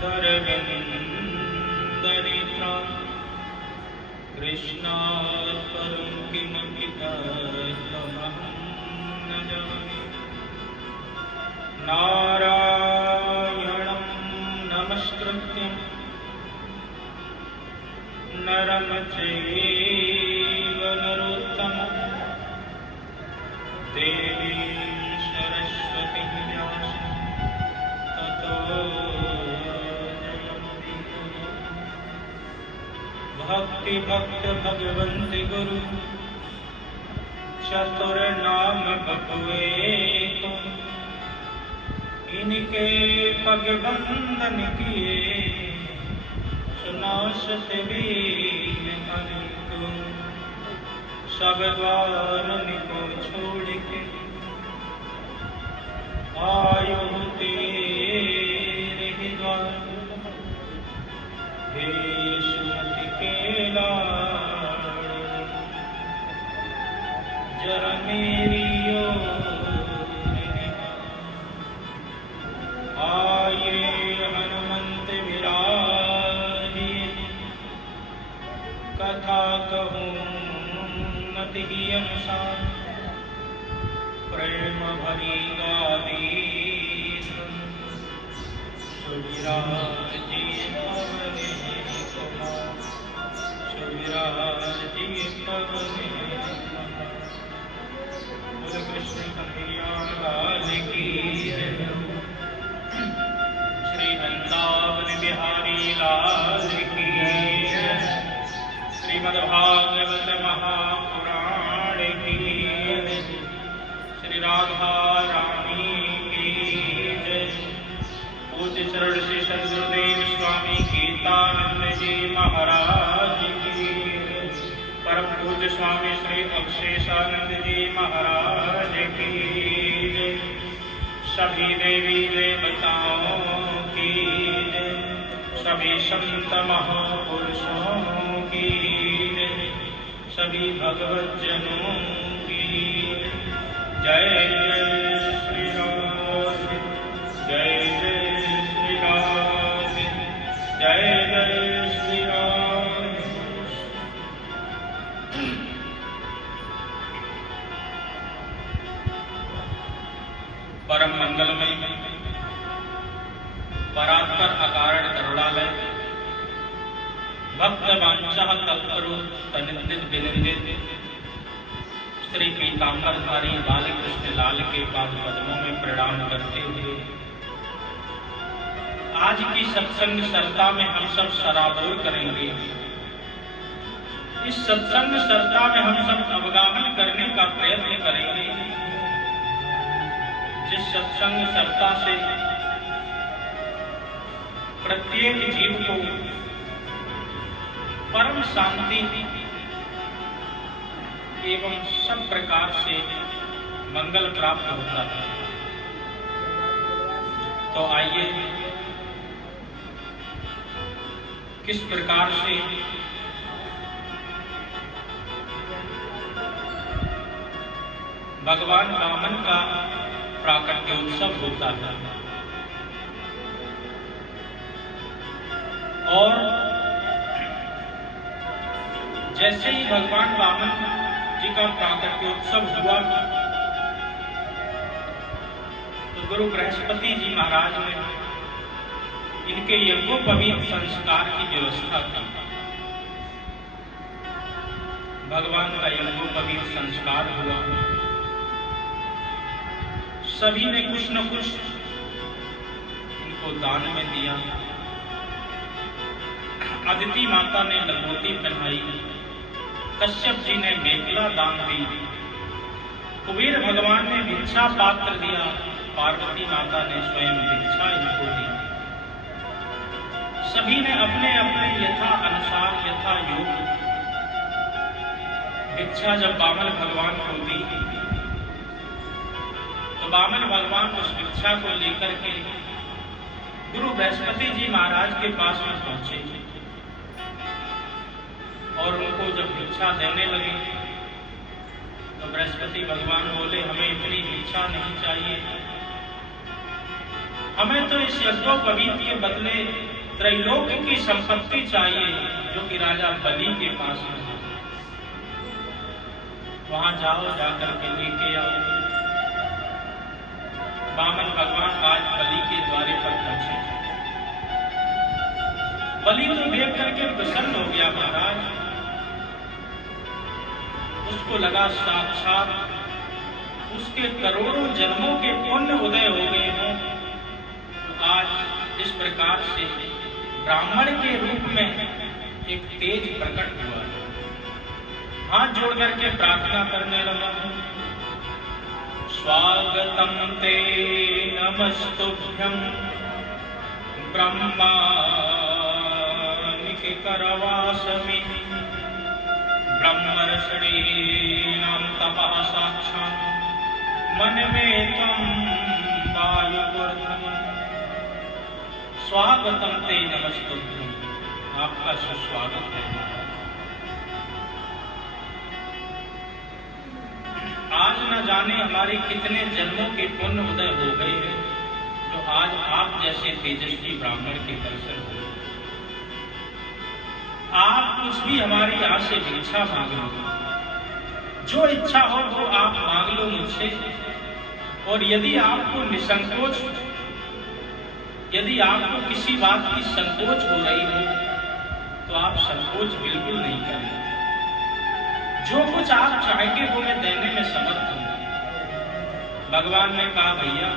दरविन्दनेत्रा कृष्णात् परं किमपि तत्त्वमहं न जाने। नारायणं नमस्कृत्य नरं चैव नरोत्तमं देवीं सरस्वतीं व्यासं ततो भक्ति भक्त भगवन्ति गुरु चतुर्नाम बपुएक इनके पग बंदन किए सुनासत बीन अनेको सब द्वारन को छोड़ के आयो तेरे द्वार हे सुमति के लाड़ जरा मेरी आये हनुमंत विराजे कथा कहूँ मति अनुसार प्रेम भरी गादी सुविराजी पवने कुमार सुविराजी पवने बोले कृष्ण कन्हैया लाल की श्री वृंदावन बिहारी लाल की श्रीमद्भागवत महापुराण की श्री राधा रानी की जय। पूज्य चरण श्री सद्गुरुदेव स्वामी गीतानंद जी महाराज की, परम पूज्य स्वामी श्री अवशेषानंद जी महाराज की जय। सभी देवी देवताओं की जय, सभी संत महापुरुषों की जय, सभी भगवत जनों की जय। जय श्री राम जय जय श्री राम जय जय श्री राम। परम मंगलमय परात्पर अकारण करुणालय भक्त वांछः कल्पतरुतनिंदित विनिंदित श्री पीतांबरधारी बाल कृष्ण लाल के पाद पद्मों में प्रणाम करते हुए आज की सत्संग सरता में हम सब सराबोर करेंगे। इस सत्संग सरता में हम सब अवगाहन करने का प्रयत्न करेंगे। जिस सत्संग सरता से प्रत्येक जीव को परम शांति एवं सब प्रकार से मंगल प्राप्त होता है। तो आइए किस प्रकार से भगवान वामन का प्राकट्योत्सव होता है और जैसे ही भगवान वामन जी का प्राकट्योत्सव हुआ तो गुरु बृहस्पति जी महाराज ने इनके यज्ञोपवीत संस्कार की व्यवस्था की। भगवान का यज्ञोपवीत संस्कार हुआ। सभी ने कुछ न कुछ इनको दान में दिया। अदिति माता ने लंगोटी पहनाई, कश्यप जी ने मेखला दान दी, कुबेर भगवान ने भिक्षा पात्र दिया, पार्वती माता ने स्वयं भिक्षा इनको दी। सभी ने अपने अपने यथा अनुसार यथा योग भिक्षा जब वामन भगवान को दी तो वामन भगवान उस भिक्षा को लेकर के गुरु बृहस्पति जी महाराज के पास में पहुंचे और उनको जब भिक्षा देने लगे तो बृहस्पति भगवान बोले, हमें इतनी भिक्षा नहीं चाहिए, हमें तो इस यज्ञोपवीत के बदले त्रैलोक्य की संपत्ति चाहिए जो कि राजा बलि के पास है। वहां जाओ, जाकर के लेके आओ। वामन भगवान आज बलि के द्वारे पर पहुंचे। बलि तो देख करके प्रसन्न हो गया महाराज। उसको लगा साक्षात उसके करोड़ों जन्मों के पुण्य उदय हो गए हों। आज इस प्रकार से ब्राह्मण के रूप में एक तेज प्रकट हुआ। हाथ जोड़ करके प्रार्थना करने लगा। स्वागतम ते नमस्तुभ्यं ब्रह्मानिक करवासमि ब्रह्मर्षीणां तपः साक्षात् मन में त्वं वायुपुरधम। स्वागतम ते नमस्तुभ्यं, आपका सुस्वागत है। आज न जाने हमारे कितने जन्मों के पुण्य उदय हो गए हैं जो आज आप जैसे तेजस्वी ब्राह्मण के दर्शन हो। आप कुछ भी हमारी आज से इच्छा मांग लो, जो इच्छा हो वो आप मांग लो मुझसे। और यदि आपको निसंकोच, यदि आपको किसी बात की संकोच हो रही हो तो आप संकोच बिल्कुल नहीं करें। जो कुछ आप चाहेंगे वो मैं देने में समर्थ हूं। भगवान ने कहा भैया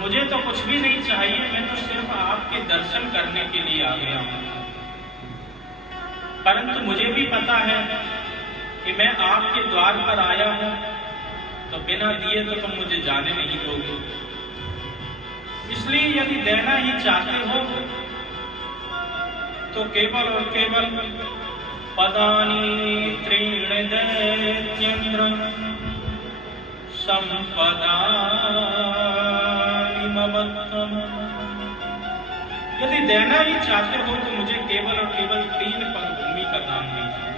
मुझे तो कुछ भी नहीं चाहिए, मैं तो सिर्फ आपके दर्शन करने के लिए आ गया हूं। परंतु मुझे भी पता है कि मैं आपके द्वार पर आया हूं तो बिना दिए तो तुम मुझे जाने नहीं दोगे। इसलिए यदि देना ही चाहते हो तो केवल और केवल पदानि त्रीणि दैत्येन्द्र संपदानि ममत्वम्। यदि देना ही चाहते हो तो मुझे केवल और केवल 3 पग भूमि का दान दीजिए।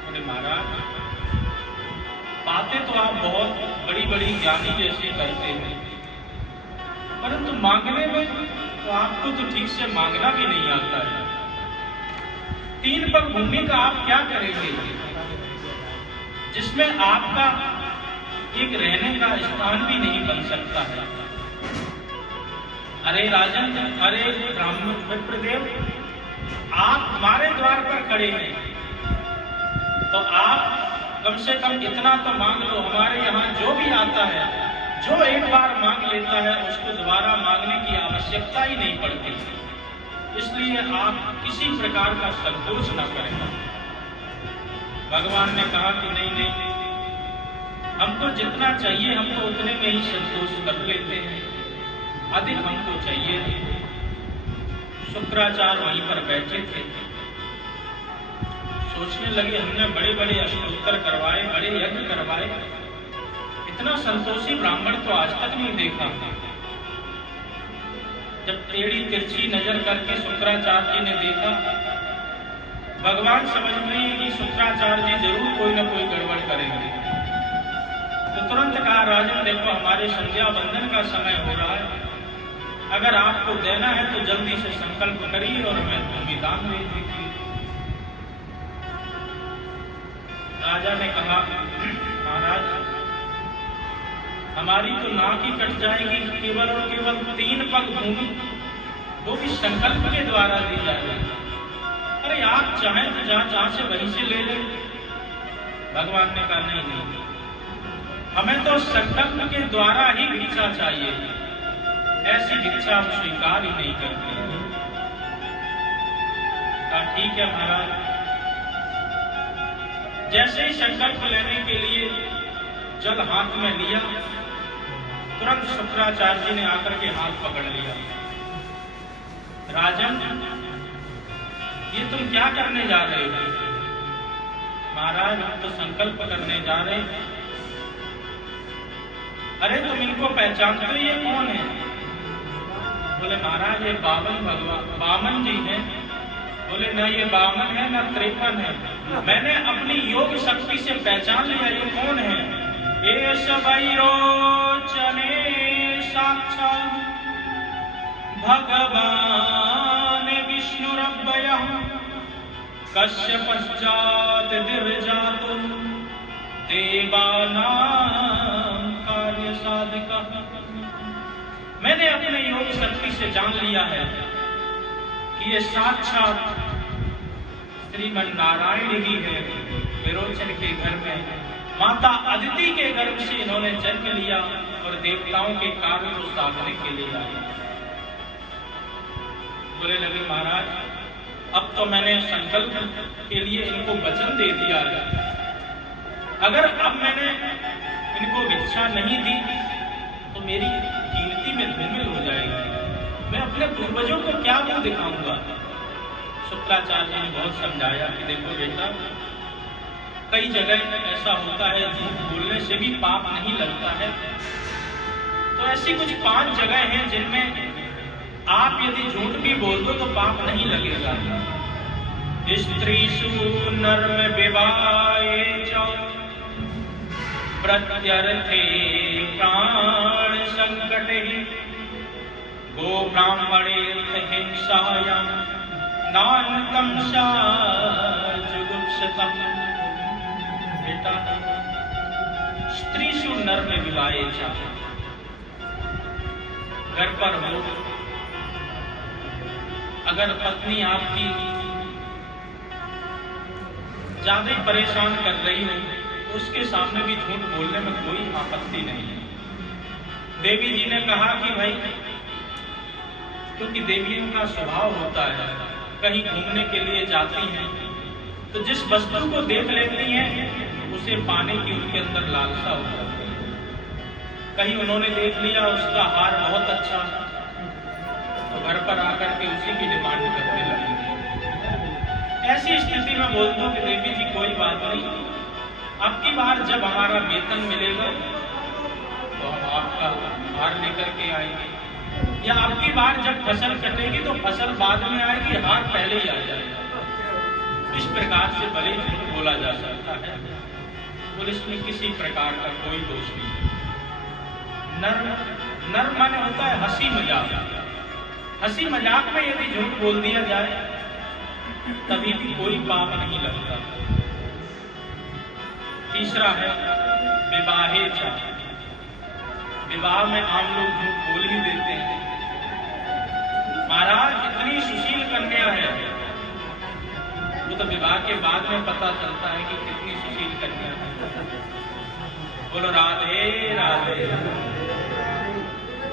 बोले महाराज बातें तो आप बहुत बड़ी बड़ी ज्ञानी जैसी करते हैं, परंतु मांगने में तो आपको तो ठीक से मांगना भी नहीं आता है। 3 पग भूमि का आप क्या करेंगे जिसमें आपका एक रहने का स्थान भी नहीं बन सकता है। अरे राजन, अरे ब्राह्मण विप्रदेव, आप हमारे द्वार पर खड़े हैं तो आप कम से कम इतना तो मांग लो। हमारे यहाँ जो भी आता है, जो एक बार मांग लेता है उसको दोबारा मांगने की आवश्यकता ही नहीं पड़ती। इसलिए आप किसी प्रकार का संकोच न करें। भगवान ने कहा कि नहीं नहीं, हमको जितना चाहिए हम तो उतने में ही संतोष कर लेते हैं, अधिक हमको चाहिए नहीं। शुक्राचार्य वहीं पर बैठे थे, सोचने लगे हमने बड़े बड़े अष्टोत्तर करवाए, बड़े यज्ञ करवाए, इतना संतोषी ब्राह्मण तो आज तक नहीं देखा। जब टेढ़ी तिरछी नजर करके शुक्राचार्य जी ने देखा, भगवान समझ में कि शुक्राचार्य जी जरूर कोई न कोई गड़बड़ करेंगे, तो तुरंत कहा राजन देखो हमारे संध्या बंदन का समय हो रहा है, अगर आपको देना है तो जल्दी से संकल्प करिए और हमें भूमि दान दे दीजिए। राजा ने कहा महाराज हमारी तो नाक ही कट जाएगी, केवल और केवल 3 पग भूमि, वो भी संकल्प के द्वारा दी जाएगी। अरे आप चाहें तो जहां से वहीं से ले लें। भगवान ने कहा नहीं नहीं, हमें तो संकल्प के द्वारा ही भिक्षा चाहिए, ऐसी भिक्षा हम स्वीकार ही नहीं करते। कहा ठीक है महाराज। जैसे ही संकल्प लेने के लिए जल हाथ में लिया, तुरंत शुक्राचार्य जी ने आकर के हाथ पकड़ लिया। राजन ये तुम क्या करने जा रहे हो? महाराज हम तो संकल्प करने जा रहे हैं। अरे तुम इनको पहचानते हो, ये कौन है? बोले महाराज ये बामन जी हैं। बोले न ये 52 है न 53 है, मैंने अपनी योग शक्ति से पहचान लिया ये कौन है। एष वैरोचने साक्षात् भगवान विष्णुरव्ययः कश्यपश्चात् दिव्यजातो देवानां कार्य साधकः। मैंने अपने योग शक्ति से जान लिया है कि ये साक्षात श्रीमन नारायण ही है। विरोचन के घर में माता अदिति के गर्भ से इन्होंने जन्म लिया और देवताओं के कार्य को साधने के लिए आए। बोले लगे महाराज, अब तो मैंने संकल्प के लिए इनको वचन दे दिया है, अगर अब मैंने इनको भिक्षा नहीं दी तो मेरी कीर्ति में धूमिल हो जाएगी, मैं अपने पूर्वजों को क्या मुंह दिखाऊंगा। शुक्राचार्य ने बहुत समझाया कि देखो बेटा, कई जगह ऐसा होता है झूठ बोलने से भी पाप नहीं लगता है। तो ऐसी कुछ 5 जगह हैं जिनमें आप यदि झूठ भी बोल दो तो पाप नहीं लगेगा। स्त्रीषु नर्म विवाहे च प्रत्यर्थे प्राण संकटे गो ब्राह्मणे हिंसायां नान्तं जुगुप्सतम्। बेटा, स्त्रीषु नर्म विवाहे च, घर पर हो अगर पत्नी आपकी ज्यादा परेशान कर रही हो तो उसके सामने भी झूठ बोलने में कोई आपत्ति नहीं है। देवी जी ने कहा कि भाई, क्योंकि देवियों का स्वभाव होता है, कहीं घूमने के लिए जाती हैं तो जिस वस्तु को देख लेती हैं उसे पाने की उनके अंदर लालसा हो जाती है। कहीं उन्होंने देख लिया उसका हार बहुत अच्छा, तो घर पर आकर के उसी की डिमांड करने लगी। ऐसी स्थिति में बोलता हूं कि देवी जी कोई बात नहीं, अब की बार जब हमारा वेतन मिलेगा तो हम आपका हार लेकर के आएंगे, या अब की बार जब फसल कटेगी तो फसल बाद में आएगी, हार पहले ही आ जाएगा। इस प्रकार से भले झूठ बोला जा सकता है, पुलिस में किसी प्रकार का कोई दोष नहीं। नर्म माने होता है हंसी मजाक। हंसी मजाक में यदि झूठ बोल दिया जाए तभी भी कोई पाप नहीं लगता। तीसरा है विवाहे च, विवाह में आम लोग झूठ बोल ही देते हैं। महाराज, इतनी सुशील कन्या है, वो तो विवाह के बाद में पता चलता है कि कितनी सुशील कन्या है। बोलो राधे राधे।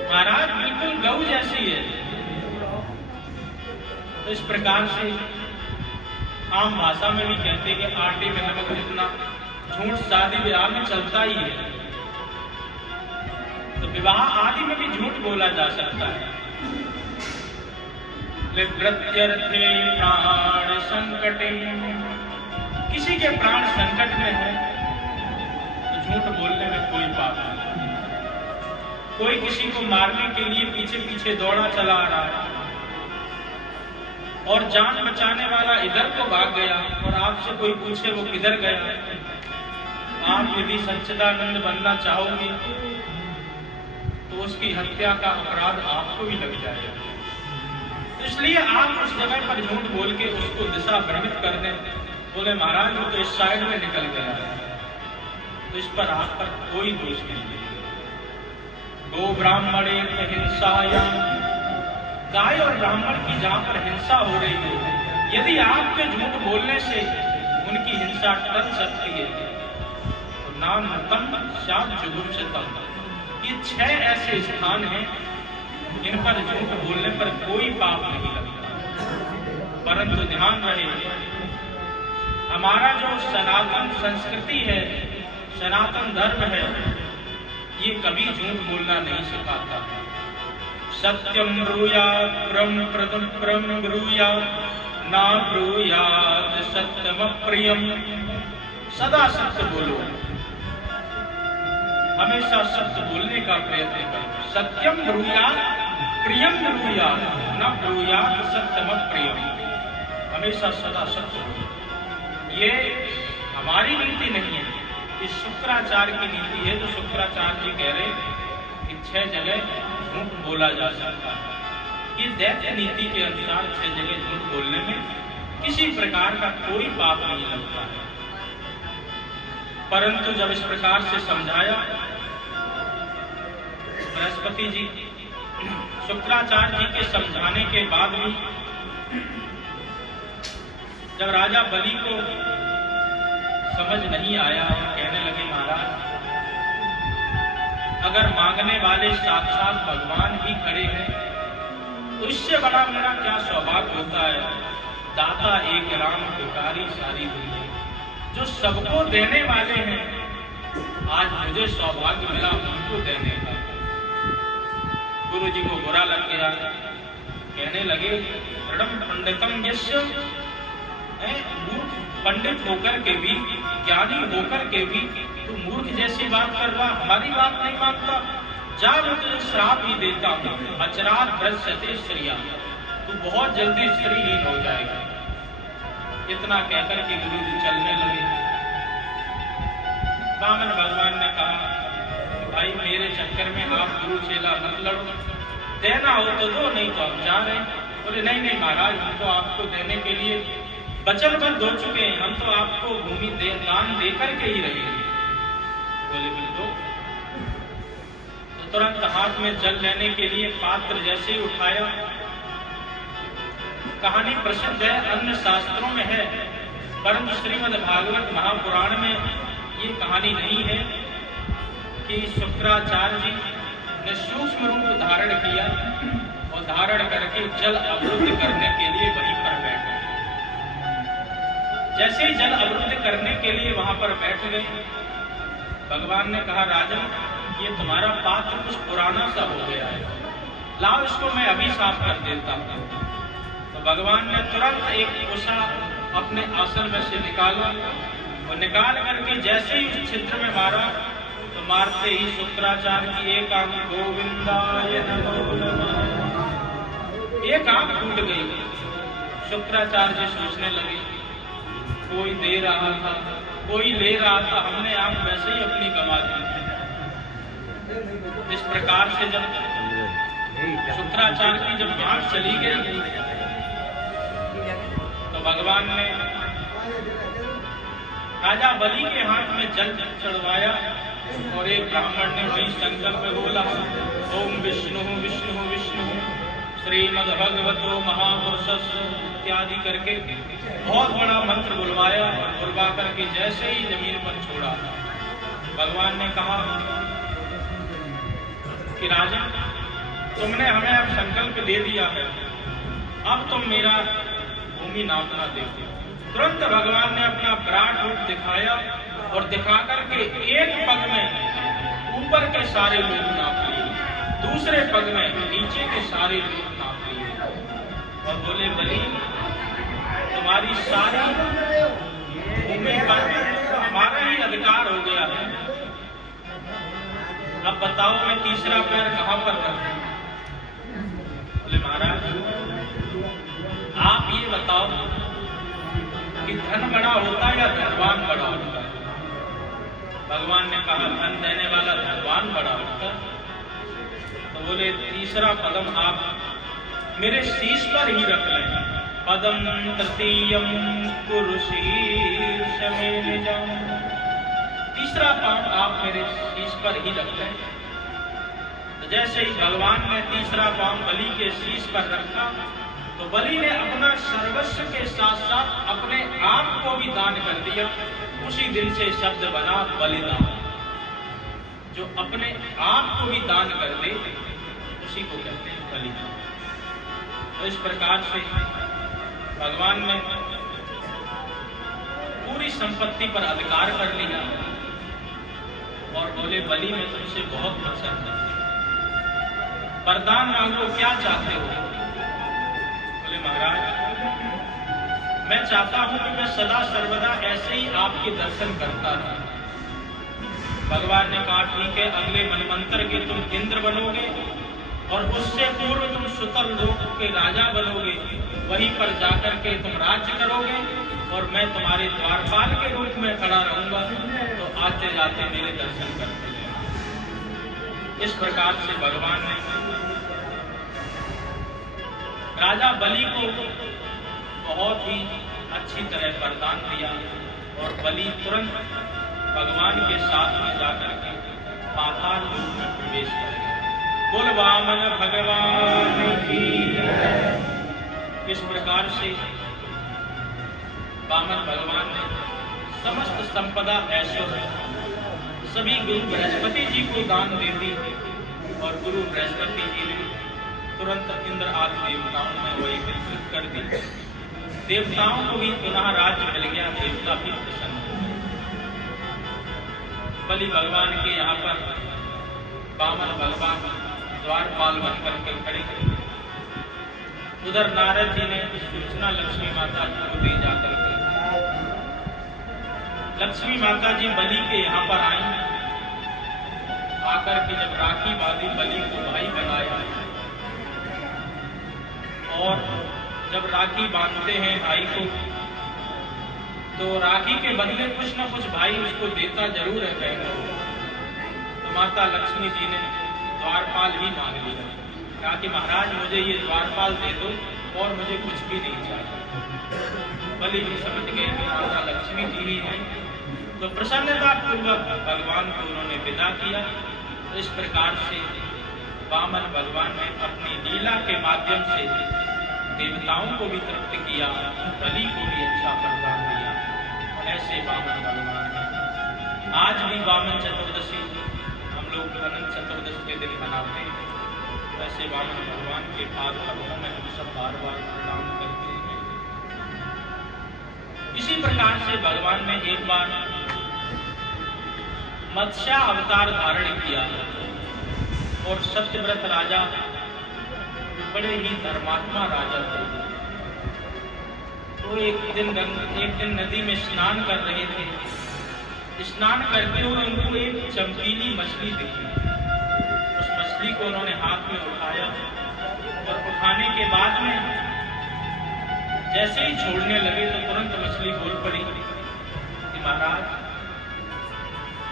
महाराज बिल्कुल गऊ जैसी है। तो इस प्रकार से आम भाषा में भी कहते हैं कि आटे में नमक जितना झूठ शादी विवाह में चलता ही है। तो विवाह आदि में भी झूठ बोला जा सकता है। प्रत्यर्थे प्राण संकटे, किसी के प्राण संकट में है तो झूठ बोलने में कोई पाप नहीं। कोई किसी को मारने के लिए पीछे पीछे दौड़ा चला आ रहा है और जान बचाने वाला इधर को भाग गया और आपसे कोई पूछे वो किधर गया, आप यदि सच्चिदानंद बनना चाहोगे तो उसकी हत्या का अपराध आपको भी लग जाएगा। इसलिए आप उस जगह पर झूठ बोल के उसको दिशा भ्रमित कर दें, बोले महाराज वो तो इस साइड में निकल गया है, तो इस पर आप पर कोई दोष नहीं है। गो ब्राह्मणे हिंसायां, गाय और ब्राह्मण की जहां पर हिंसा हो रही है, यदि आपके झूठ बोलने से उनकी हिंसा टल सकती है तो नान्तं जुगुप्सतम्। ये 6 ऐसे स्थान हैं इन पर झूठ बोलने पर कोई पाप नहीं लगता। परंतु ध्यान रहे, हमारा जो सनातन संस्कृति है, सनातन धर्म है, ये कभी झूठ बोलना नहीं सिखाता। सत्यम ब्रूयात् परम ब्रूयात् ना ब्रूयात् सत्यम प्रियम। सदा सत्य बोलो, हमेशा सत्य बोलने का प्रयत्न करो। सत्यम ब्रूयात् प्रियम ब्रूयात् न ब्रूयात् सत्यम प्रियम। हमेशा सदा सत्य बोलो। ये हमारी नीति नहीं है, इस शुक्राचार्य की नीति है। तो शुक्राचार्य जी कह रहे कि 6 जगह झूठ बोला जा सकता है। कि दैत्य नीति के अनुसार 6 जगह झूठ बोलने में किसी प्रकार का कोई पाप नहीं लगता है। परंतु जब इस प्रकार से समझाया बृहस्पति जी, शुक्राचार्य जी के समझाने के बाद भी जब राजा बलि को समझ नहीं आया, कहने लगे महाराज अगर मांगने वाले साक्षात भगवान ही खड़े हैं तो इससे बड़ा मेरा क्या सौभाग्य होता है। दाता एक राम भिखारी सारी दुनिया, जो सबको देने वाले हैं, आज मुझे सौभाग्य मिला उनको देने का। गुरु जी को बुरा लग गया, कहने लगे ऋणम पंडितम यस्य, मूर्ख पंडित होकर के भी, ज्ञानी होकर के भी तू मूर्ख जैसी बात कर रहा, हमारी बात नहीं मानता, जा मैं तुझे श्राप ही देता हूँ, अचरात भ्रष्यते श्रिया, तू बहुत जल्दी स्त्रीहीन हो जाएगा। इतना कहकर के गुरु जी चलने लगे। वामन भगवान ने कहा भाई मेरे चक्कर में आप गुरु चेला मत लड़ो, देना हो तो दो, नहीं तो हम जा रहे हैं। बोले नहीं नहीं महाराज, हम तो आपको देने के लिए वचनबद्ध हो चुके हैं, हम तो आपको भूमि दान देकर के ही रहेंगे। बोले बिल्कुल। तो तुरंत हाथ में जल लेने के लिए पात्र जैसे ही उठाया, कहानी प्रसिद्ध है, अन्य शास्त्रों में है, परंतु श्रीमद् भागवत महापुराण में ये कहानी नहीं है कि शुक्राचार्य जी ने सूक्ष्म रूप धारण किया और धारण करके जल अवरुद्ध करने के लिए वहीं पर बैठे। जैसे ही जल अवरुद्ध करने के लिए वहां पर बैठ गए, भगवान ने कहा राजन ये तुम्हारा पात्र कुछ पुराना सा हो गया है, लाओ इसको मैं अभी साफ कर देता हूँ। तो भगवान ने तुरंत एक कोसा अपने आसन में से निकाला और निकाल करके जैसे ही उस छिद्र में मारा तो मारते ही शुक्राचार्य की एक आंख गोविंदाय नमो नमः, एक आंख टूट गई। शुक्राचार्य जी सोचने लगे कोई दे रहा था कोई ले रहा था, हमने आंख वैसे ही अपनी गंवा दी। इस प्रकार से जब शुक्राचार्य की जब आंख चली गई तो भगवान ने राजा बलि के हाथ में जल चढ़वाया और एक ब्राह्मण ने वही संकल्प बोला ओम विष्णु विष्णु विष्णु श्रीमद्भगवतो महापुरुष इत्यादि करके बहुत बड़ा मंत्र बुलवाया और बुलवा करके जैसे ही जमीन पर छोड़ा, भगवान ने कहा कि राजा तुमने हमें अब संकल्प दे दिया है, अब तुम मेरा भूमि नापना देखो। तुरंत भगवान ने अपना विराट रूप दिखाया और दिखा करके एक पग में ऊपर के सारे लोग नाप लिए, दूसरे पग में नीचे के सारे लोग नाप लिए और बोले बलि तुम्हारी सारी भूमि पर हमारा ही अधिकार हो गया है, अब बताओ मैं तीसरा पैर कहां पर रखूं। बोले महाराज आप ये बताओ कि धन बड़ा होता है या धनवान बड़ा होता है। भगवान ने कहा धन देने वाला धनवान बड़ा होता है। तो बोले तीसरा पदम आप मेरे शीश पर ही रख लें, पदम तृतीयम कुरु शीर्ष में ले जाओ, तीसरा पांव आप मेरे शीश पर ही रख लें। तो जैसे ही भगवान ने तीसरा पांव बलि के शीश पर रखा तो बलि ने अपना सर्वस्व के साथ साथ अपने आप को भी दान कर दिया। उसी दिन से शब्द बना बलिदान, जो अपने आप को भी दान कर दे उसी को कहते हैं बलिदान। तो इस प्रकार से भगवान ने पूरी संपत्ति पर अधिकार कर लिया और बोले बलि में तुमसे बहुत प्रसन्न है, वरदान मांगो क्या चाहते हो। महाराज मैं चाहता हूं कि मैं सदा सर्वदा ऐसे ही आपके दर्शन करता रहूं। भगवान ने कहा ठीक है, अगले मनवंतर के तुम इंद्र बनोगे और उससे पूर्व तुम सुतल लोक के राजा बनोगे, वहीं पर जाकर के तुम राज्य करोगे और मैं तुम्हारे द्वारपाल के रूप में खड़ा रहूंगा, तो आते जाते मेरे दर्शन करते हैं। इस प्रकार से भगवान ने राजा बलि को बहुत ही अच्छी तरह वरदान दिया और बलि तुरंत भगवान के साथ में जाकर के पाताल लोक में प्रवेश कर गया। बोल वामन भगवान की जय। इस प्रकार से वामन भगवान ने समस्त संपदा ऐश्वर्य सभी गुरु बृहस्पति जी को दान दे दी और गुरु बृहस्पति जी ने तुरंत इंद्र आदि देवताओं में वही विकसित कर दी। देवताओं को भी पुनः राज्य मिल गया, देवता भी प्रसन्न हो गए। बलि भगवान के यहाँ पर वामन भगवान द्वारपाल बन करके खड़े थे। उधर नारद जी ने सूचना लक्ष्मी माता जी को दी जाकर के। लक्ष्मी माता जी बलि के यहाँ पर आई, आकर के जब राखी बांधी बलि को भाई बनाया और जब राखी बांधते हैं भाई को तो राखी के बदले कुछ न कुछ भाई उसको देता जरूर है कहेगा। तो माता लक्ष्मी जी ने द्वारपाल ही मांग लिया, कहा कि महाराज मुझे ये द्वारपाल दे दो और मुझे कुछ भी नहीं चाहिए। बलि भी समझ गए कि माता लक्ष्मी जी ही है, तो प्रसन्नता पूर्वक भगवान को उन्होंने विदा किया। तो इस प्रकार से वामन भगवान ने अपनी लीला के माध्यम से देवताओं को भी तृप्त किया, बलि को भी अच्छा वरदान दिया। ऐसे वामन भगवान है। आज भी वामन चतुर्दशी हम लोग अनंत चतुर्दशी के दिन मनाते हैं। वैसे वामन भगवान के पाद पद्मों में हम सब बार बार प्रणाम करते हैं। इसी प्रकार से भगवान ने एक बार मत्स्य अवतार धारण किया और सत्यव्रत राजा बड़े ही धर्मात्मा राजा थे। वो एक दिन नदी में स्नान कर रहे थे। स्नान करते हुए उनको एक चमकीली मछली दिखी। उस मछली को उन्होंने हाथ में उठाया और उठाने के बाद में जैसे ही छोड़ने लगे तो तुरंत मछली बोल पड़ी कि महाराज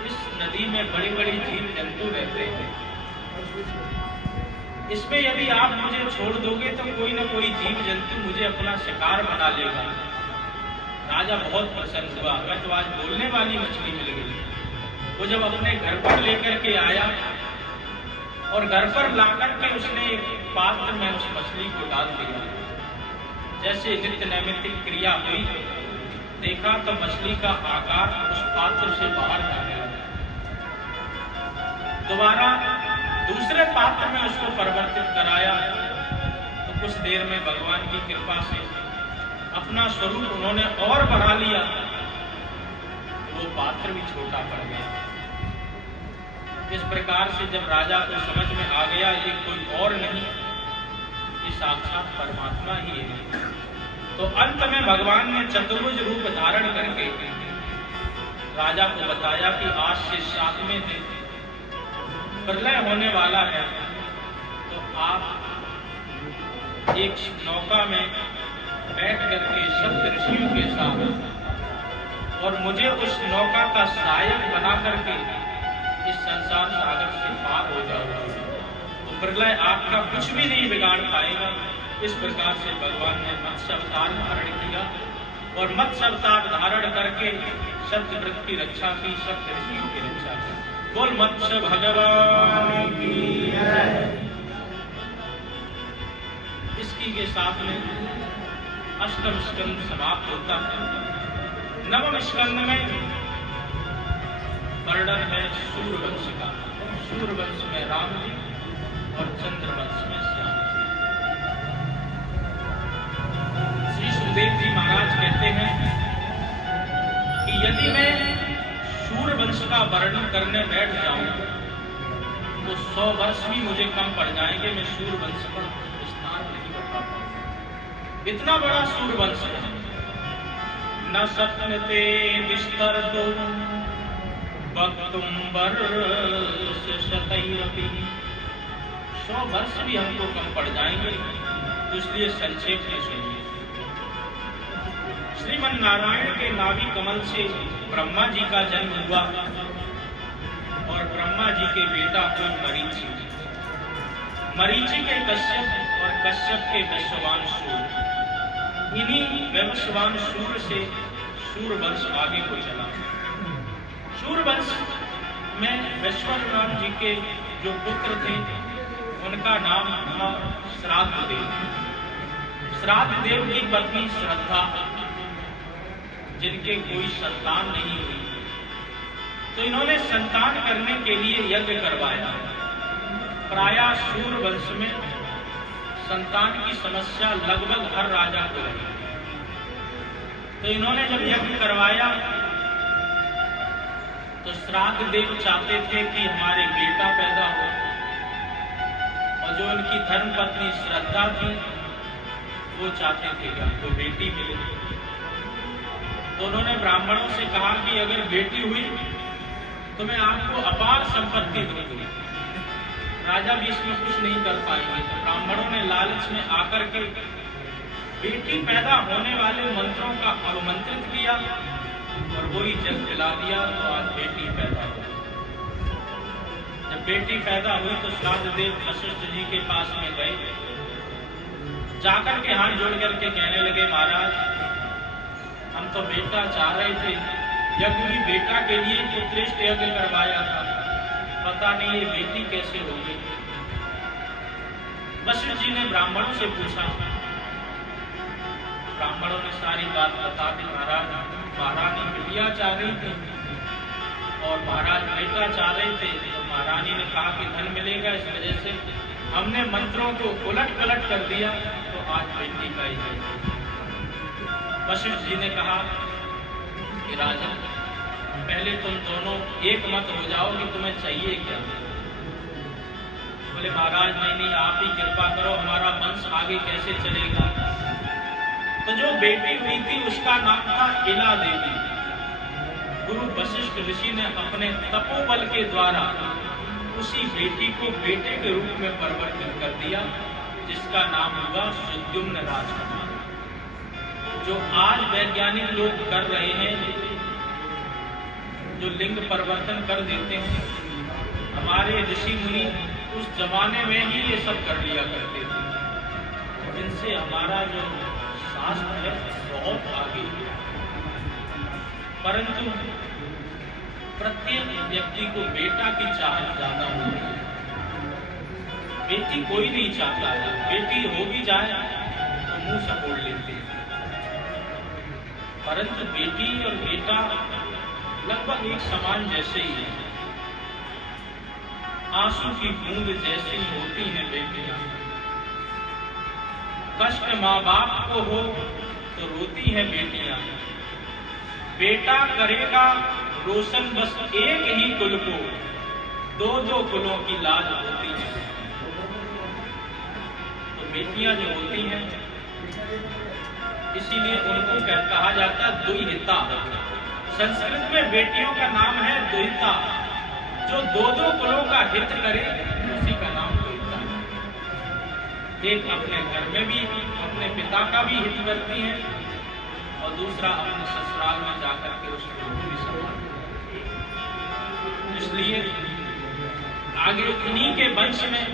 इस नदी में बड़े बड़े जीव जंतु रहते हैं, इसमें यदि आप मुझे छोड़ दोगे तो कोई न कोई जीव जंतु मुझे अपना शिकार बना लेगा। राजा बहुत प्रसन्न हुआ, मैं तो आज बोलने वाली मछली मिल गई। वो जब अपने घर पर लेकर के आया और घर पर लाकर के उसने एक पात्र में उस मछली को डाल दिया। जैसे नित्य नैमित्तिक क्रिया हुई, देखा तो मछली का आकार उस पात्र से बाहर जाने लगा। दोबारा दूसरे पात्र में उसको परिवर्तित कराया तो कुछ देर में भगवान की कृपा से अपना स्वरूप उन्होंने और बढ़ा लिया। वो पात्र भी छोटा पड़ गया। इस प्रकार से जब राजा को समझ में आ गया ये कोई और नहीं, ये साक्षात परमात्मा ही है, तो अंत में भगवान ने चतुर्भुज रूप धारण करके राजा को बताया कि आज से 7वें दिन प्रलय होने वाला है, तो आप एक नौका में बैठ करके सप्त ऋषियों के साथ और मुझे उस नौका का सहायक बना करके इस संसार सागर से पार हो जाओगे, तो प्रलय आपका कुछ भी नहीं बिगाड़ पाएगा। इस प्रकार से भगवान ने मत्स्य अवतार धारण किया और मत्स्य अवतार धारण करके सत्यव्रत की रक्षा की, सप्त ऋषियों की रक्षा की। बोल मत्स्य भगवान की जय। इसकी के साथ में अष्टम स्कंद समाप्त होता है। नवम स्कंद में वर्णन है सूर्यवंश का। सूर्यवंश में राम जी और चंद्रवंश में श्याम जी। श्री सुखदेव जी महाराज कहते हैं कि यदि मैं सूर्यवंश का वर्णन करने बैठ जाऊं तो 100 वर्ष भी मुझे कम पड़ जाएंगे, मैं सूर्यवंश पर विस्तार नहीं बता पाऊंगा। इतना बड़ा सूर्यवंश है। न सपनते विस्तर तो वक्तुम वर्ष शतैरपि। 100 वर्ष भी हमको कम पड़ जाएंगे, तो इसलिए संक्षेप में सुनिए। श्रीमन नारायण के नाभि कमल से ब्रह्मा जी का जन्म हुआ और ब्रह्मा जी के बेटा हुए मरीचि। मरीचि के कश्यप और कश्यप के वैश्यवान सूर। इन्हीं वैश्यवान सूर से सूरवंश आगे को चला। सूरवंश में वैश्वानर जी के जो पुत्र थे उनका नाम था श्राद्ध देव। श्राद्ध देव की पत्नी श्रद्धा, जिनके कोई संतान नहीं हुई, तो इन्होंने संतान करने के लिए यज्ञ करवाया। प्रायः सूरवंश में संतान की समस्या लगभग हर राजा को रही। तो इन्होंने जब यज्ञ करवाया तो श्राद्ध देव चाहते थे कि हमारे बेटा पैदा हो, और जो उनकी धर्म पत्नी श्रद्धा थी वो चाहते थे कि हमको बेटी मिले। तो उन्होंने ब्राह्मणों से कहा कि अगर बेटी हुई तो मैं आपको अपार संपत्ति दूंगी। राजा भी इसमें कुछ नहीं कर पाएंगे। तो ब्राह्मणों ने लालच में आकर के बेटी पैदा होने वाले मंत्रों का अवमंत्रित किया और वही जल पिला दिया। तो आज बेटी पैदा हुई। जब बेटी पैदा हुई तो श्राद्ध देव वशिष्ठ जी के पास में गए, जाकर के हाथ जोड़ करके कहने लगे, महाराज हम तो बेटा चाह रहे थे, यज्ञ भी बेटा के लिए पुत्रेष्ट यज्ञ करवाया था, पता नहीं ये बेटी कैसे हो गई। वशिष्ठ जी ने ब्राह्मणों से पूछा। ब्राह्मणों ने सारी बात बता दी। महाराज महारानी बिटिया चाह रही थी और महाराज बेटा चाह रहे थे, तो महारानी ने कहा कि धन मिलेगा, इस वजह से हमने मंत्रों को उलट पलट कर दिया, तो आज बेटी का ही है। वशिष्ठ जी ने कहा कि राजन पहले तुम दोनों एक मत हो जाओ कि तुम्हें चाहिए क्या। बोले महाराज नहीं, आप ही कृपा करो, हमारा वंश आगे कैसे चलेगा। तो जो बेटी हुई थी उसका नाम था इला देवी। गुरु वशिष्ठ ऋषि ने अपने तपोबल के द्वारा उसी बेटी को बेटे के रूप में परिवर्तित कर दिया, जिसका नाम हुआ सुद्युम्न राजकुमार। जो आज वैज्ञानिक लोग कर रहे हैं, जो लिंग परिवर्तन कर देते हैं, हमारे ऋषि मुनि उस जमाने में ही ये सब कर लिया करते थे। इनसे हमारा जो शास्त्र है बहुत आगे। परंतु प्रत्येक व्यक्ति को बेटा की चाहत ज्यादा होती है। बेटी कोई नहीं चाहता है, बेटी हो भी जाए तो मुंह सपोड़ लेते हैं। परंतु बेटी और बेटा लगभग एक समान जैसे ही है। आंसू की बूंद जैसी होती हैं बेटियां। कष्ट माँ बाप को हो तो रोती हैं बेटियां। बेटा करेगा रोशन बस एक ही कुल को, दो दो कुलों की लाज होती है। तो बेटियां जो होती हैं, इसीलिए उनको कहा जाता है दुहिता। संस्कृत में बेटियों का नाम है दुहिता। जो दो दो कुलों का हित करे उसी का नाम दुहिता है। एक अपने घर में भी अपने पिता का भी हित करती है और दूसरा अपने ससुराल में जाकर के उस कुल को भी संभालती है। इसलिए आगे इन्हीं के वंश में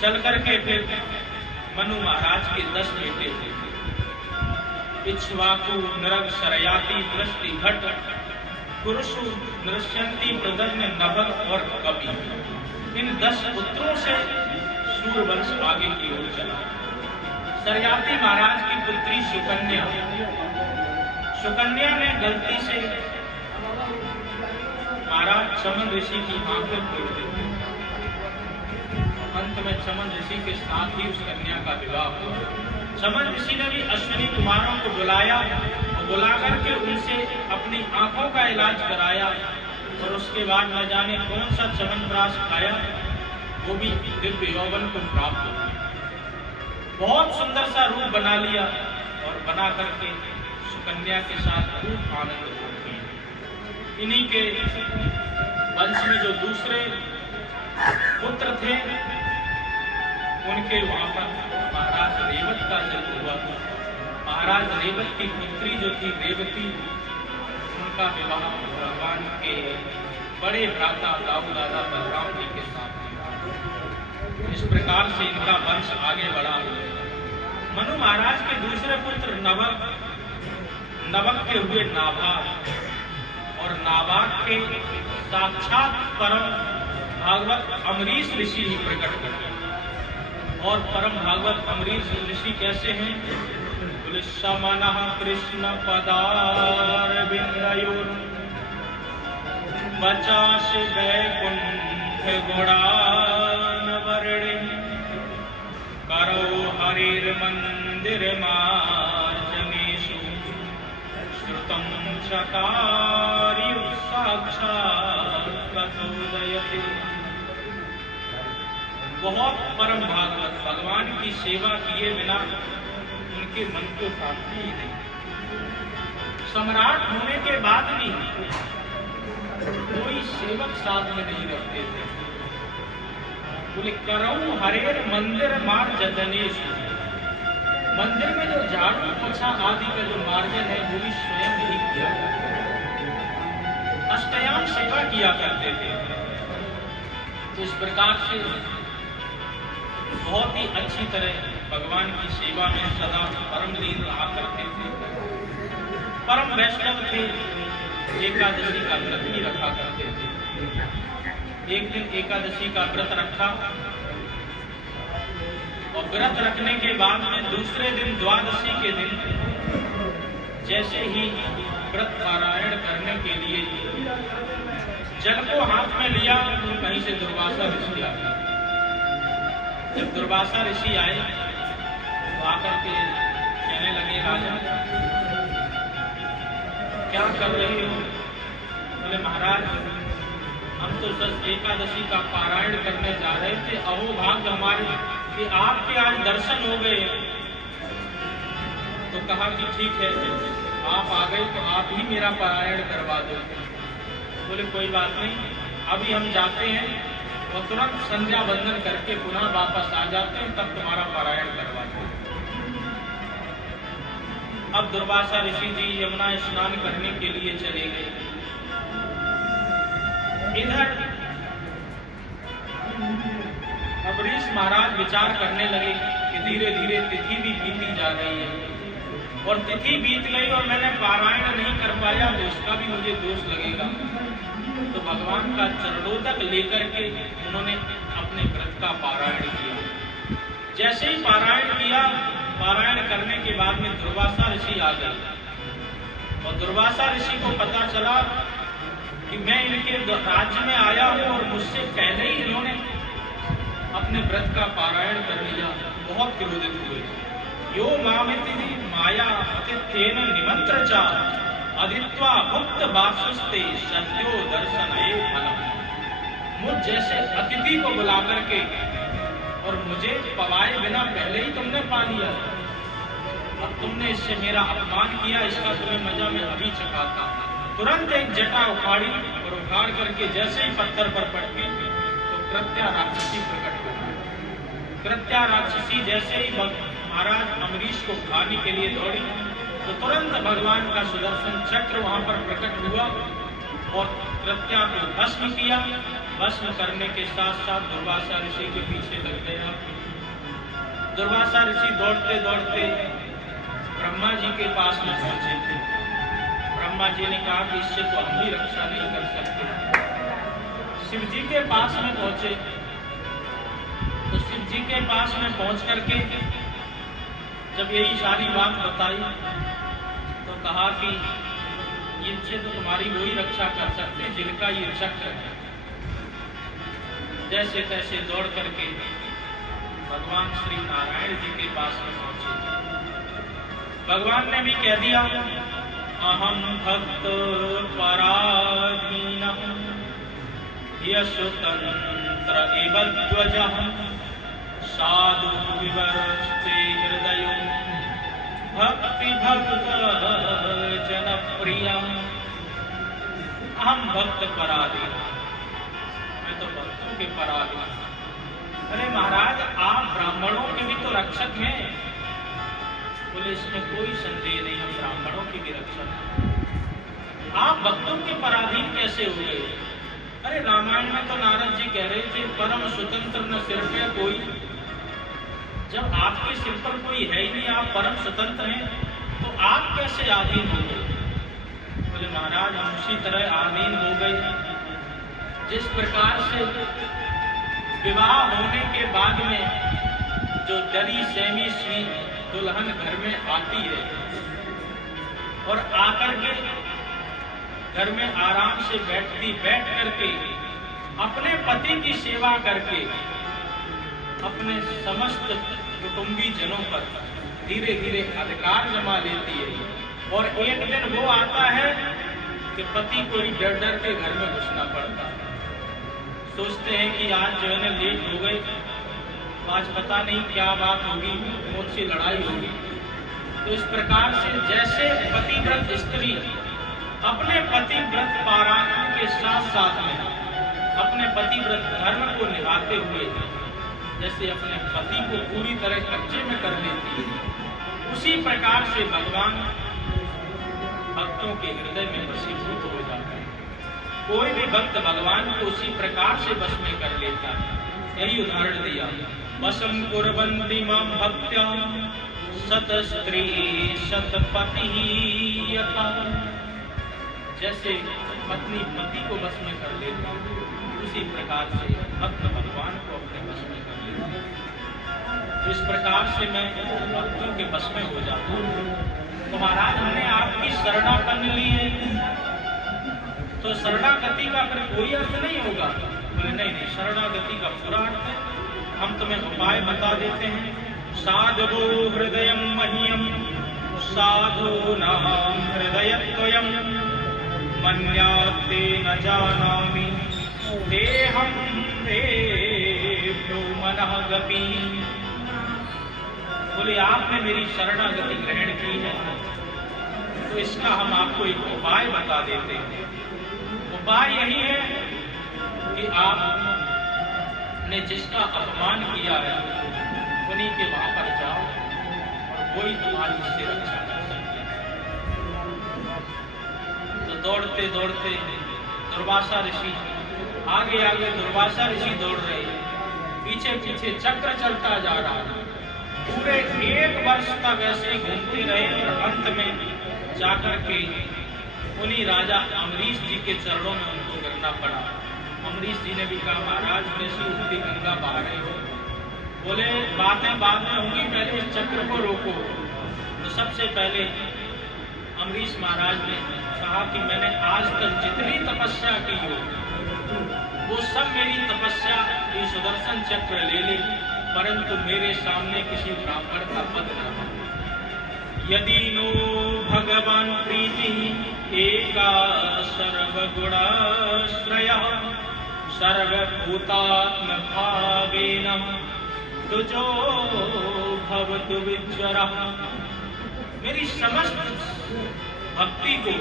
चल करके फिर मनु महाराज के 10 बेटे थे। इक्ष्वाकु, नरक, शरयाति, वृष्टि, घट, कुरुषु, नृश्यंती, प्रदर्न, नभग और कपि। इन 10 पुत्रों से सूरवंश आगे की ओर चला। शरयाति महाराज की पुत्री सुकन्या, सुकन्या ने गलती से महाराज चमन ऋषि की आंखें फोड़ दी। अंत में चमन ऋषि के साथ ही उस कन्या का विवाह हुआ। चमन ऋषि ने भी अश्विनी कुमारों को बुलाया और बुलाकर के उनसे अपनी आंखों का इलाज कराया और उसके बाद न जाने कौन सा चमनप्राश खाया, वो भी दिव्य यौवन को प्राप्त हुआ। बहुत सुंदर सा रूप बना लिया और बना करके सुकन्या के साथ खूब आनंद करते हैं। इन्हीं के वंश में जो दूसरे पुत्र थे, उनके वहां पर महाराज रेवत का जन्म हुआ। महाराज रेवत की पुत्री जो थी रेवती, उनका विवाह भगवान के बड़े भ्राता दाऊ दादा बलराम जी के साथ हुआ। इस प्रकार से इनका वंश आगे बढ़ा। मनु महाराज के दूसरे पुत्र नवक के हुए नाभाग, और नाभाग के साक्षात परम भागवत अमरीश ऋषि ही प्रकट हुए। और परम भागवत अमरीश ऋषि कैसे हैं? बोले समनः कृष्ण पदार बिंदयोर बचाश वैकुंठ गुणान वर्णे करो हरिर मंदिर मार्जनेषु श्रुतं चकारी साक्षात् प्रचोदयते। बहुत परम भागवत, भगवान की सेवा किए बिना उनके मन को शांति ही नहीं। सम्राट होने के बाद भी कोई सेवक साथ में नहीं रखते थे। बोले करऊ हरेर मंदिर मार्जनेश, मंदिर में जो झाड़ू पोछा आदि का जो मार्जन है वो भी स्वयं ही किया करते थे। अष्टयाम सेवा किया करते थे। तो इस प्रकार से बहुत ही अच्छी तरह भगवान की सेवा में सदा परम लीन रहा करते थे। परम वैष्णव थे, एकादशी का व्रत ही रखा करते थे। एक दिन एकादशी का व्रत रखा और व्रत रखने के बाद में दूसरे दिन द्वादशी के दिन जैसे ही व्रत पारायण करने के लिए जल को हाथ में लिया तो कहीं से दुर्वासा ऋषि आ गए। जब दुर्वासा ऋषि आए तो आकर के कहने लगे, राजा क्या कर रहे हो? बोले महाराज हम तो सच एकादशी का पारायण करने जा रहे थे, अहो भाग्य हमारे कि आपके आज दर्शन हो गए। तो कहा कि ठीक है, आप आ गए तो आप ही मेरा पारायण करवा दो। बोले कोई बात नहीं, अभी हम जाते हैं और तुरंत संध्या बंदन करके पुनः वापस आ जाते हैं, तब तुम्हारा पारायण करवाते हैं। अब दुर्वासा ऋषि जी यमुना स्नान करने के लिए चले गए। इधर अम्बरीश महाराज विचार करने लगे कि धीरे धीरे तिथि भी बीती जा रही है और तिथि बीत गई और मैंने पारायण नहीं कर पाया तो इसका भी मुझे दोष लगेगा। तो भगवान का चरणोदक लेकर के उन्होंने अपने व्रत का पारायण किया। जैसे ही पारायण किया, पारायण करने के बाद में दुर्वासा ऋषि आ गए और दुर्वासा ऋषि को पता चला कि मैं इनके राज्य में आया हूं और मुझसे पहले ही इन्होंने अपने व्रत का पारायण कर लिया। बहुत क्रोधित हुए। यो मामिति माया अतिथ्येन निमंत्र चा अदित्वा भुक्त वासुस्ते सद्यो दर्शनये फलम। मुझ जैसे अतिथि को बुला करके और मुझे पवाए बिना पहले ही तुमने पा लिया। अब तुमने इससे मेरा अपमान किया, इसका तुम्हें मजा मैं अभी चखाता। तुरंत एक जटा उखाड़ी और उखाड़ करके जैसे ही पत्थर पर पड़ती तो कृत्या राक्षसी प्रकट हो गई। कृत्या राक्षसी जैसे ही महाराज अम्बरीश को उठाने के लिए दौड़ी तो तुरंत भगवान का सुदर्शन चक्र वहां पर प्रकट हुआ और कृत्या को भस्म किया। भस्म करने के साथ साथ दुर्वासा ऋषि के पीछे लग गया। दुर्वासा ऋषि दौड़ते दौड़ते ब्रह्मा जी के पास में पहुंचे थे। ब्रह्मा जी ने कहा कि इससे तो हम भी रक्षा नहीं कर सकते। शिव जी के पास में पहुंचे तो शिव जी के पास में पहुंच करके जब यही सारी बात बताई तो कहा कि इनसे तो तुम्हारी वही रक्षा कर सकते जिनका ये चक्र है। जैसे तैसे दौड़ करके भगवान श्री नारायण जी के पास में पहुंचे। भगवान ने भी कह दिया, अहम भक्त पराधीन यशोतंत्र एव ध्वजः साधु विवरस्ते हृदय भक्ति भक्त जनप्रिय। अहम भक्त पराधीन, मैं तो भक्तों के पराधीन। अरे महाराज आप ब्राह्मणों के भी तो रक्षक हैं। बोले इसमें कोई संदेह नहीं, हम ब्राह्मणों की भी रक्षा। आप भक्तों के पराधीन कैसे हो गए? अरे रामायण में तो नारद जी कह रहे थे परम स्वतंत्र न सिर पे कोई। जब आपके सिर पर कोई है ही नहीं, आप परम स्वतंत्र हैं, तो आप कैसे आधीन हो गए? बोले महाराज हम उसी तरह आधीन हो गए जिस प्रकार से विवाह होने के बाद में जो डरी सहमी सी दुल्हन घर में आती है और आकर के घर में आराम से बैठ करके अपने पति की सेवा करके अपने समस्त कुटुंबी जनों पर धीरे धीरे अधिकार जमा लेती है। और एक दिन वो आता है कि पति को ही डर डर के घर में घुसना पड़ता है। सोचते हैं कि आज जो है ना लेट हो गए, आज पता नहीं क्या बात होगी, मुझसे लड़ाई होगी। तो इस प्रकार से जैसे पतिव्रत स्त्री अपने पतिव्रत पारायण के साथ साथ में अपने पतिव्रत धर्म को निभाते हुए जैसे अपने पति को पूरी तरह कब्जे में कर लेती है, उसी प्रकार से भगवान भक्तों के हृदय में वशीभूत हो जाता है। कोई भी भक्त भगवान को उसी प्रकार से वश में कर लेता है। यही उदाहरण दिया, वशम कुर्वन्ति मां भक्त्या सत स्त्री सतपति यथा। जैसे पत्नी पति को वश में कर लेती है, उसी प्रकार से भक्त भगवान को अपने वश में कर लेते हैं। इस प्रकार से मैं भक्तों के वश में हो जाता हूँ। तो महाराज हमने आपकी शरणापन्न ली है, तो शरणागति का फिर कोई अर्थ नहीं होगा? बोले नहीं, शरणागति का पूरा अर्थ है। हम तुम्हें उपाय बता देते हैं। साधवो हृदय मह्यम साधु नाम हृदयत्वयम् मन्याते न जानामि देहम देभ्यो मनः गति। बोले आपने मेरी शरणागति ग्रहण की है, तो इसका हम आपको एक उपाय बता देते हैं। उपाय यही है कि आपने जिसका अपमान किया है उन्हीं के वहां पर जाओ और वही तुम्हारी इससे रक्षा कर सकते हैं। तो दौड़ते दौड़ते दुर्वासा ऋषि आगे आगे दुर्वासा ऋषि दौड़ रहे, पीछे पीछे चक्र चलता जा रहा है। पूरे 1 वर्ष तक ऐसे घूमते रहे और अंत में जाकर के उन्हीं राजा अम्बरीश जी के चरणों में उनको गिरना पड़ा। अम्बरीश जी ने भी कहा महाराज कैसी उठती गंगा बहा रहे हो? बोले बातें बाद में होंगी, पहले इस चक्र को रोको। तो सबसे पहले अम्बरीश महाराज ने कहा कि मैंने आज तक जितनी तपस्या की हो वो सब मेरी तपस्या ये सुदर्शन चक्र ले ले, परंतु मेरे सामने किसी ब्राह्मण का पद न हो। यदि नो भगवान प्रीति एका सर्वगुणाश्रयः सर्वभूतात्म भावेन तुजो भवतु विज्वरः। मेरी समस्त भक्ति को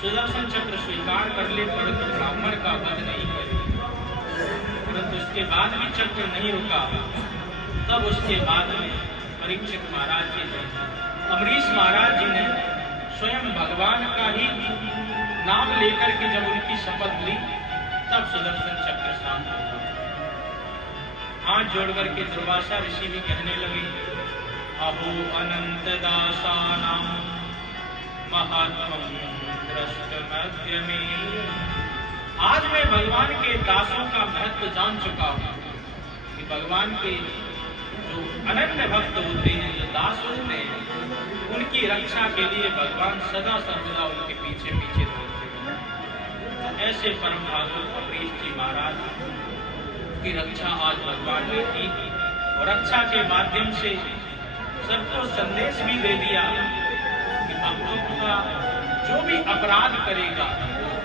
सुदर्शन चक्र स्वीकार कर ले, परंतु ब्राह्मण का वध नहीं करे। परंतु उसके बाद भी चक्र नहीं रुका। तब उसके बाद में परीक्षित महाराज जी ने, अम्बरीश महाराज जी ने स्वयं भगवान का ही नाम लेकर के जब उनकी शपथ ली, तब सुदर्शन चक्र शांत हो गया। हाथ जोड़ करके दुर्वासा ऋषि भी कहने लगे, अहो अनंत दासानां महात्मं दृष्टमद्यमे। आज मैं भगवान के दासों का महत्व जान चुका हूं कि भगवान के जो अनन्य भक्त होते हैं, जो दास होते हैं, उनकी रक्षा के लिए भगवान सदा सर्वदा उनके पीछे पीछे दौड़ते हैं। ऐसे परम भागवत अम्बरीश जी महाराज की रक्षा आज भगवान ने की और रक्षा के माध्यम से सबको संदेश भी दे दिया कि भक्तों का जो भी अपराध करेगा,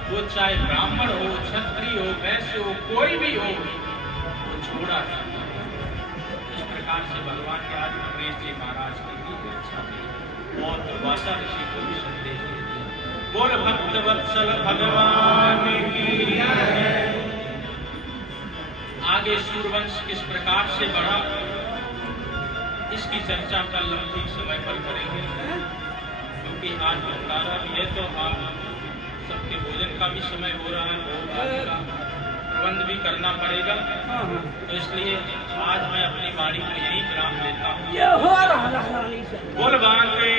वो चाहे ब्राह्मण हो, क्षत्रिय हो, वैश्य हो, कोई भी हो, वो छोड़ा जाता है। इस प्रकार से भगवान ने आज अम्बरीश जी महाराज की रक्षा की और दुर्वासा ऋषि को भी संदेश दे दिया। बोल भक्त वत्सल भगवान की जय। आगे सूर्यवंश किस प्रकार से बढ़ा, इसकी चर्चा कल हम ठीक समय पर करेंगे, क्योंकि आज भंडारा भी है तो आप सबके भोजन का भी समय हो रहा है, भोग आदि का। प्रबंध भी करना पड़ेगा। तो इसलिए आज मैं अपनी वाणी को यही विराम देता हूँ। बोल बांके